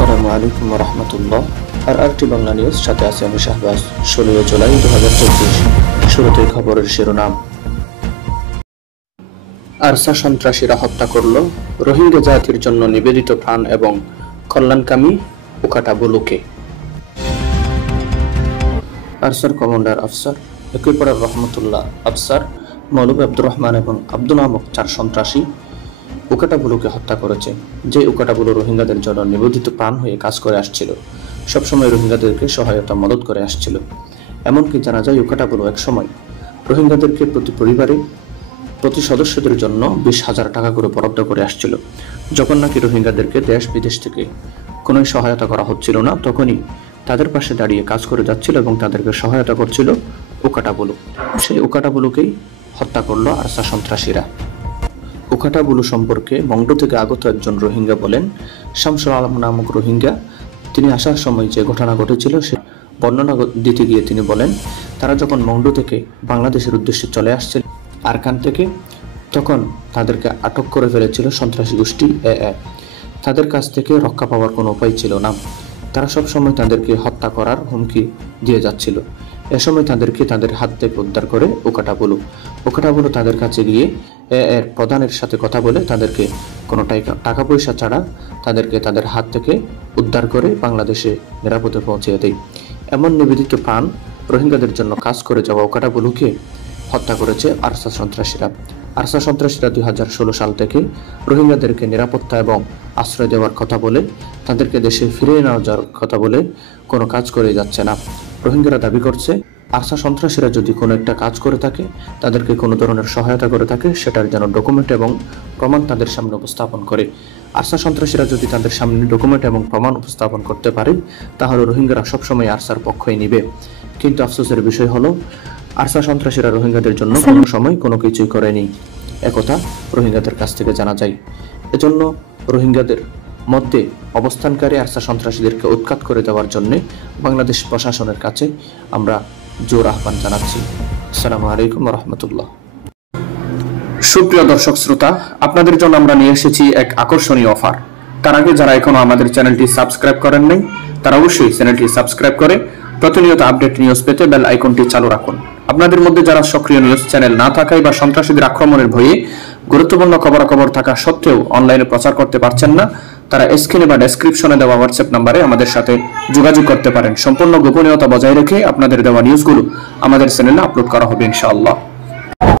আসসালামু আলাইকুম ওয়া রাহমাতুল্লাহ। আরআরটি বাংলা নিউজ, সাথে আছি আমি শাহবাজ। 16 জুলাই 2024। শুরুতেই খবরের শিরোনাম। আরসা সন্ত্রাসীরা হত্যা করল রোহিঙ্গা জাতির জন্য নিবেদিত প্রাণ এবং কল্যাণকামী উকাটাবুলুকে। আরসার কমান্ডার আফসার একুইপাড়ার রহমতুল্লাহ আফসার, মৌলভী আব্দুর রহমান এবং আব্দুল নামক 4 সন্ত্রাসী উকাটাবুলুকে হত্যা করেছে। যে উকাটাবুলু রোহিঙ্গাদের জন্য নিবেদিত প্রাণ হয়ে কাজ করে আসছিল, সবসময় রোহিঙ্গাদেরকে সহায়তা মদত করে আসছিল। এমনকি জানা যায় উকাটাবুলু একসময় রোহিঙ্গাদেরকে প্রতি পরিবারে প্রতি সদস্যদের জন্য 20,000 টাকা করে বরাদ্দ করে আসছিল। যখন নাকি রোহিঙ্গাদেরকে দেশ বিদেশ থেকে কোনো সহায়তা করা হচ্ছিল না, তখনই তাদের পাশে দাঁড়িয়ে কাজ করে যাচ্ছিল এবং তাদেরকে সহায়তা করছিল উকাটাবুলু। সেই উকাটাবুলুকেই হত্যা করলো আরসা সন্ত্রাসীরা। উকাটাবুলু সম্পর্কে মংডু থেকে আগত একজন রোহিঙ্গা বলেন, শামসুল আলম নামক রোহিঙ্গা, তিনি আসার সময় যে ঘটনা ঘটেছিল সে বর্ণনা দিতে গিয়ে তিনি বলেন, তারা যখন মংডু থেকে বাংলাদেশের উদ্দেশ্যে চলে আসছিল আরকান থেকে, তখন তাদেরকে আটক করে ফেলেছিল সন্ত্রাসী গোষ্ঠী এএ। তাদের কাছ থেকে রক্ষা পাওয়ার কোনো উপায় ছিল না। তারা সবসময় তাদেরকে হত্যা করার হুমকি দিয়ে যাচ্ছিল। এ সময় তাদেরকে তাদের হাত থেকে উদ্ধার করে উকাটাবুলু তাদের কাছে গিয়ে এর প্রধানের সাথে কথা বলে তাদেরকে কোনো টাকা পয়সা ছাড়া তাদেরকে তাদের হাত থেকে উদ্ধার করে বাংলাদেশে নিরাপদে পৌঁছে দেয়। এমন নিবেদিত প্রাণ রোহিঙ্গাদের জন্য কাজ করে যাওয়া উকাটাবুলুকে হত্যা করেছে আরসা সন্ত্রাসীরা। আরসা সন্ত্রাসীরা 2016 সাল থেকে রোহিঙ্গাদেরকে নিরাপত্তা এবং আশ্রয় দেওয়ার কথা বলে, তাদেরকে দেশে ফিরিয়ে নেওয়া যাওয়ার কথা বলে কোনো কাজ করে যাচ্ছে না। রোহিঙ্গারা দাবি করছে, আরসা সন্ত্রাসীরা যদি কোনো একটা কাজ করে থাকে, তাদেরকে কোনো ধরনের সহায়তা করে থাকে, সেটার যেন ডকুমেন্ট এবং প্রমাণ তাদের সামনে উপস্থাপন করে। আরসা সন্ত্রাসীরা যদি তাদের সামনে ডকুমেন্ট এবং প্রমাণ উপস্থাপন করতে পারে, তাহলে রোহিঙ্গারা সবসময় আরসার পক্ষই নিবে। কিন্তু আফসোসের বিষয় হলো, আরসা সন্ত্রাসীরা রোহিঙ্গাদের জন্য কোনো সময় কোনো কিছুই করেনি, একথা রোহিঙ্গাদের কাছ থেকে জানা যায়। এজন্য রোহিঙ্গাদের মধ্যে অবস্থানকারী আরসা সন্ত্রাসীদেরকে উৎখাত করে দেওয়ার জন্য বাংলাদেশ প্রশাসনের কাছে আমরা জোর আহ্বান জানাচ্ছি। আসসালামু আলাইকুম ওয়া রাহমাতুল্লাহ। সুপ্রিয় দর্শক শ্রোতা, আপনাদের জন্য আমরা নিয়ে এসেছি এক আকর্ষণীয় অফার। তার আগে যারা এখনো আমাদের চ্যানেলটি সাবস্ক্রাইব করেন নাই, তারা অবশ্যই চ্যানেলটি সাবস্ক্রাইব করে প্রতিনিয়ত আপডেট নিউজ পেতে বেল আইকনটি চালু রাখুন। আপনাদের মধ্যে যারা সক্রিয় নিউজ চ্যানেল না থাকায় বা সন্ত্রাসীদের আক্রমণের ভয়ে গুরুত্বপূর্ণ খবরাখবর থাকা সত্ত্বেও অনলাইনে প্রচার করতে পারছেন না, তারা স্ক্রিনে বা ডেসক্রিপশনে দেওয়া হোয়াটসঅ্যাপ নম্বরে আমাদের সাথে যোগাযোগ করতে পারেন। সম্পূর্ণ গোপনীয়তা বজায় রেখে আপনাদের দেওয়া নিউজগুলো আমাদের চ্যানেলে আপলোড করা হবে ইনশাআল্লাহ।